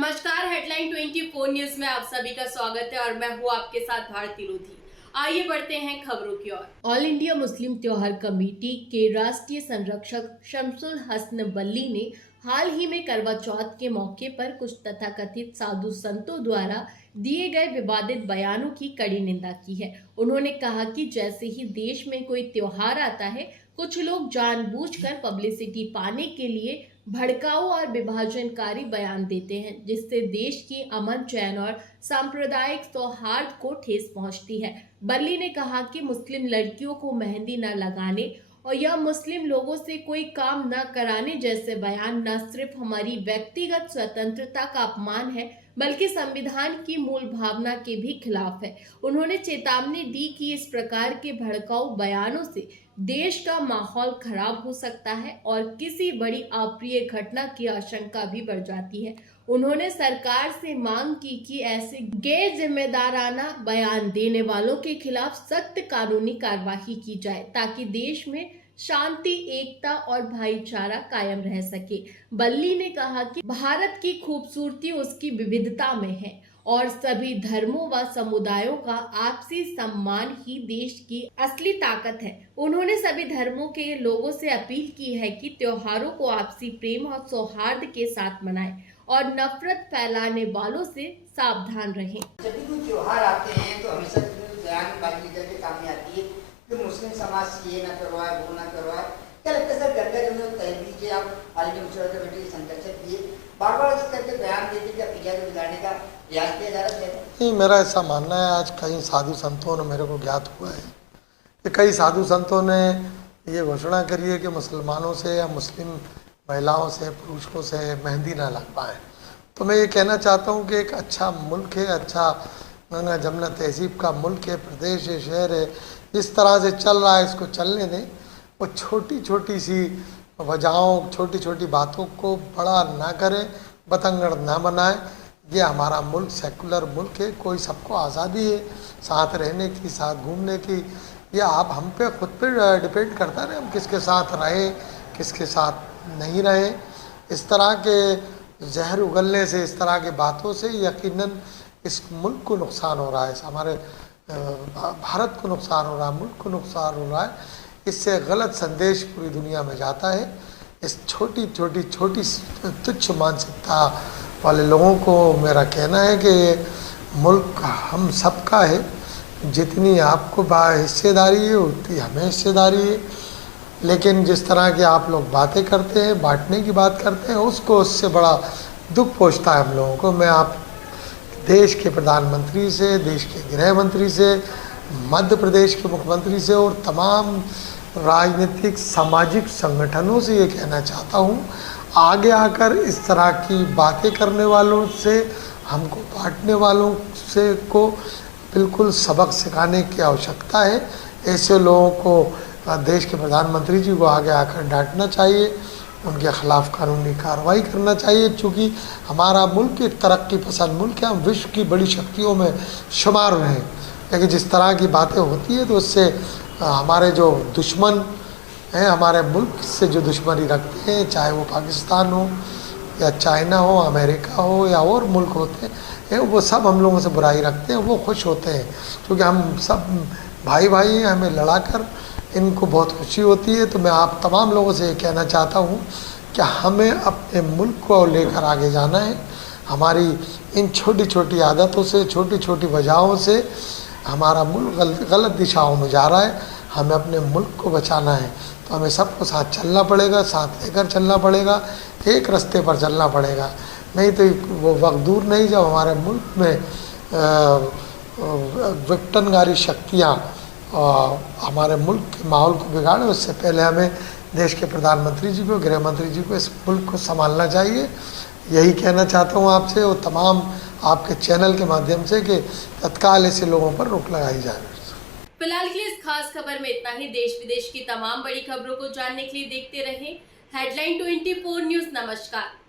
नमस्कार, headline 24 news में आप सभी का स्वागत है और मैं हूँ आपके साथ भारती लोधी। आइए बढ़ते हैं खबरों की ओर। ऑल इंडिया मुस्लिम त्योहार कमेटी के राष्ट्रीय संरक्षक शमसुल हसन बल्ली ने हाल ही में करवा चौथ के मौके पर कुछ तथाकथित साधु संतों द्वारा दिए गए विवादित बयानों की कड़ी निंदा की है। उन्होंने कहा कि जैसे ही देश में कोई त्योहार आता है, कुछ लोग जानबूझकर पब्लिसिटी पाने के लिए भड़काऊ और विभाजनकारी बयान देते हैं, जिससे देश की अमन, चैन और सांप्रदायिक सौहार्द को ठेस पहुंचती है। बल्ली ने कहा कि मुस्लिम लड़कियों को मेहंदी न लगाने और यह मुस्लिम लोगों से कोई काम न कराने जैसे बयान न सिर्फ हमारी व्यक्तिगत स्वतंत्रता का अपमान है, बल्कि संविधान की मूल भावना के भी खिलाफ है। उन्होंने चेतावनी दी कि इस प्रकार के भड़काऊ बयानों से देश का माहौल खराब हो सकता है और किसी बड़ी अप्रिय घटना की आशंका भी बढ़ जाती है। उन्होंने सरकार से मांग की कि ऐसे गैर जिम्मेदाराना बयान देने वालों के खिलाफ सख्त कानूनी कार्यवाही की जाए, ताकि देश में शांति, एकता और भाईचारा कायम रह सके। बल्ली ने कहा कि भारत की खूबसूरती उसकी विविधता में है और सभी धर्मों व समुदायों का आपसी सम्मान ही देश की असली ताकत है। उन्होंने सभी धर्मों के लोगों से अपील की है कि त्योहारों को आपसी प्रेम और सौहार्द के साथ मनाएं और नफरत फैलाने वालों से सावधान रहें। जब भी कोई त्योहार आते हैं तो हमेशा बयानबाजी निकल के सामने आती है कि मुस्लिम समाज से ये ना करवाए, वो ना करवाए। क्या लगता है सर, घर का जो तहरीर से आप आलिम मुशर्रफ कमेटी के संरक्षक किए, बार-बार इस करके बयान देते कि पिछा को बिगाड़ने का प्रयास किया जा रहा है? नहीं, मेरा ऐसा मानना है, आज कई साधु संतों ने, मेरे को ज्ञात हुआ है कि कई साधु संतों ने ये घोषणा करी है कि मुसलमानों से या मुस्लिम महिलाओं से, पुरुषों से मेहंदी ना लगवाएं। तो मैं ये कहना चाहता हूँ कि एक अच्छा मुल्क है, अच्छा गंगा जमुना तहजीब का मुल्क है, प्रदेश है, शहर है, जिस तरह से चल रहा है इसको चलने दें। वो छोटी छोटी सी वजहों, छोटी छोटी बातों को बड़ा ना करें, बतंगड़ ना बनाएं। ये हमारा मुल्क सेकुलर मुल्क है, कोई सबको आज़ादी है साथ रहने की, साथ घूमने की। ये आप हम पे खुद पे डिपेंड करता है, हम किसके साथ रहें, किसके साथ नहीं रहें। इस तरह के जहर उगलने से, इस तरह की बातों से यकीनन इस मुल्क को नुकसान हो रहा है, हमारे भारत को नुकसान हो रहा है, मुल्क को नुकसान हो रहा है। इससे गलत संदेश पूरी दुनिया में जाता है। इस छोटी तुच्छ मानसिकता वाले लोगों को मेरा कहना है कि मुल्क हम सबका है, जितनी आपको हिस्सेदारी है उतनी हमें हिस्सेदारी है। लेकिन जिस तरह की आप लोग बातें करते हैं, बांटने की बात करते हैं, उससे बड़ा दुख पहुंचता है हम लोगों को। मैं आप देश के प्रधानमंत्री से, देश के गृह मंत्री से, मध्य प्रदेश के मुख्यमंत्री से और तमाम राजनीतिक सामाजिक संगठनों से ये कहना चाहता हूँ, आगे आकर इस तरह की बातें करने वालों से, हमको बांटने वालों से को बिल्कुल सबक सिखाने की आवश्यकता है। ऐसे लोगों को देश के प्रधानमंत्री जी को आगे आकर डांटना चाहिए, उनके खिलाफ कानूनी कार्रवाई करना चाहिए। चूँकि हमारा मुल्क एक तरक्की पसंद मुल्क है, हम विश्व की बड़ी शक्तियों में शुमार हैं, लेकिन जिस तरह की बातें होती है तो उससे हमारे जो दुश्मन हैं, हमारे मुल्क से जो दुश्मनी रखते हैं, चाहे वो पाकिस्तान हो या चाइना हो, अमेरिका हो या और मुल्क होते हैं, वो सब हम लोगों से बुराई रखते हैं। वो खुश होते हैं क्योंकि हम सब भाई भाई हैं, हमें लड़ाकर इनको बहुत खुशी होती है। तो मैं आप तमाम लोगों से ये कहना चाहता हूँ कि हमें अपने मुल्क को लेकर आगे जाना है। हमारी इन छोटी छोटी आदतों से, छोटी छोटी वजहों से हमारा मुल्क गलत दिशाओं में जा रहा है। हमें अपने मुल्क को बचाना है तो हमें सबको साथ चलना पड़ेगा, साथ लेकर चलना पड़ेगा, एक रास्ते पर चलना पड़ेगा। नहीं तो वो वक्त दूर नहीं जब हमारे मुल्क में विघटनकारी शक्तियाँ हमारे मुल्क के माहौल को बिगाड़े। उससे पहले हमें देश के प्रधानमंत्री जी को, गृह मंत्री जी को इस मुल्क को संभालना चाहिए। यही कहना चाहता हूँ आपसे और तमाम आपके चैनल के माध्यम से कि तत्काल ऐसे लोगों पर रोक लगाई जाए। फिलहाल के इस खास खबर में इतना ही। देश विदेश की तमाम बड़ी खबरों को जानने के लिए देखते रहें हेडलाइन 24 न्यूज। नमस्कार।